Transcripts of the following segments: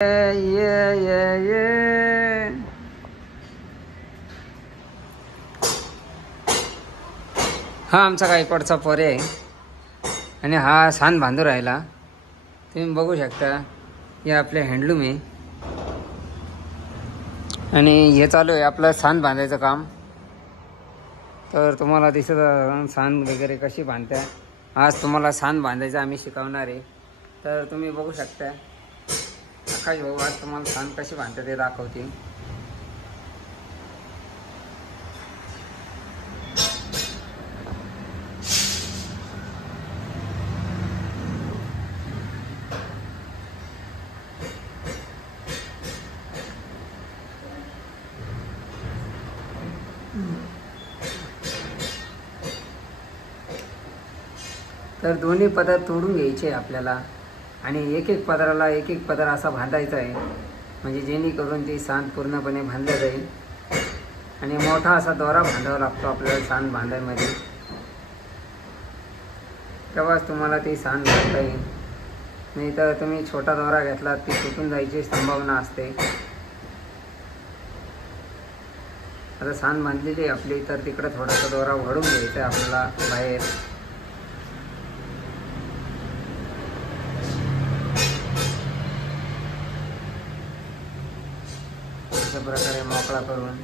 ये हा आमचा गायकवाडचा पोरे आहे आणि हा सांद बांधू राहिला. तुम्ही बघू शकता हे आपले हँडलूम आहे आणि हे चालू आहे आपलं सांद बांधायचं काम. तर तुम्हाला दिसत सांद वगैरे कशी बांधताय. आज तुम्हाला सांद बांधायचं आम्ही शिकवणार आहे. तर तुम्ही बघू शकता आकाश भाऊ आज तुम्हाला सांद कशी बांधतात ते दाखवतील. तर दोन्ही पदर तोडून घ्यायचे आपल्याला आणि एक एक पदराला एक एक पदर असा बांधायचा आहे, म्हणजे जेणेकरून ती सांद पूर्णपणे बांधल्या जाईल. आणि मोठा असा दोरा बांधावा लागतो आपल्याला सांद बांधायमध्ये, तेव्हाच तुम्हाला ती सांद बांधता येईल. नाही तर तुम्ही छोटा दोरा घेतला ती तुटून जायची संभावना असते. आता सांद बांधलेली आहे आपली, तर तिकडे थोडासा दोरा वळून घ्यायचा आहे आपल्याला बाहेर. अशा प्रकारे मोकळा करून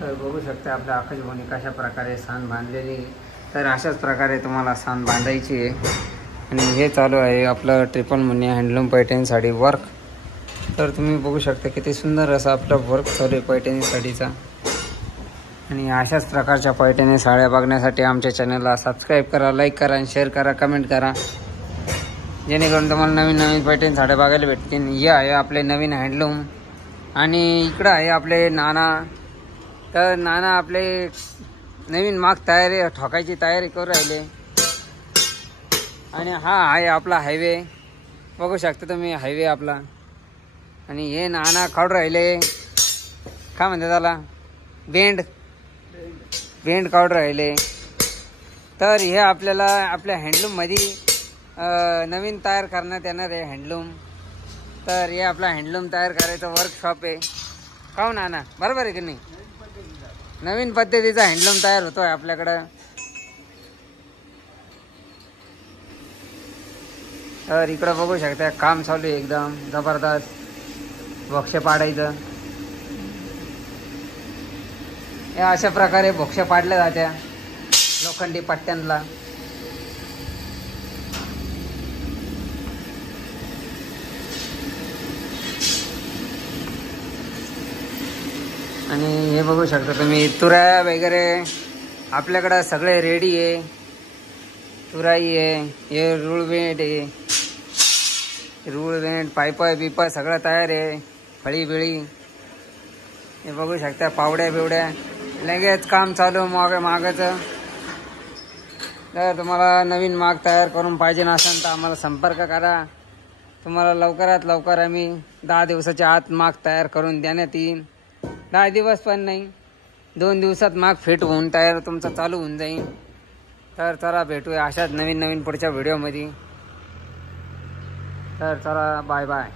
तर बघू शकता आपल्या आकाश भाऊनी कशा प्रकारे सांद बांधलेली. तर अशाच प्रकारे तुम्हाला सांद बांधायची आहे. आणि हे चालू आहे आपलं triple Munni handloom Paithani sari work. तर तुम्ही बघू शकता किती सुंदर असं आपलं वर्क चालू आहे पैठणी साडीचा. आणि अशाच प्रकारच्या पैठणी साड्या बघण्यासाठी आमच्या चॅनलला सबस्क्राईब करा, लाईक करा, शेअर करा, कमेंट करा, जेणेकरून तुम्हाला नवीन नवीन पैठणी साड्या बघायला भेटतील. हे आहे आपले नवीन हँडलूम आणि इकडं आहे आपले नाना. तर नाना आपले नवीन माग तयारी ठोकायची तयारी करू राहिले. आणि हा आहे आपला हायवे, बघू शकता तुम्ही हायवे आपला. आणि हे नाना काढू राहिले, काय म्हणतात त्याला, बेंड काढू राहिले. तर हे आपल्याला आपल्या हँडलूममध्ये नवीन तयार करण्यात येणार आहे हँडलूम. तर हे आपला हँडलूम तयार करायचं वर्कशॉप आहे. का नाना बरोबर आहे की नाही. नवीन पद्धतीचा हँडलूम तयार होतोय आपल्याकडं. तर इकडं बघू शकता काम चालू आहे एकदम जबरदस्त. बोक्ष पाडायचं हे अशा प्रकारे बोक्ष पाडल्या जात्या लोखंडी पट्ट्यांना. आणि हे बघू शकता तुम्ही तुऱ्या वगैरे आपल्याकडं सगळे रेडी आहे. तुराई आहे, हे रूळवेंट आहे, रूळवेंट पाईप बिप सगळं तयार आहे. फळी बिळी हे बघू शकता, पावड्या बिवड्या लगेच काम चालू मागाचं. तर तुम्हाला नवीन माग तयार करून पाहिजे नसेल तर आम्हाला संपर्क करा. तुम्हाला लवकरात लवकर आम्ही 10 दिवसाच्या आत माग तयार करून देण्यात येईल. 10 दिवस पण नाही, 2 दिवसात माग फिट होऊन तयार तुमचा चालू होऊन जाईल. तर चला भेटूया अशाच नवीन पुढच्या व्हिडिओमध्ये. तर चला बाय बाय.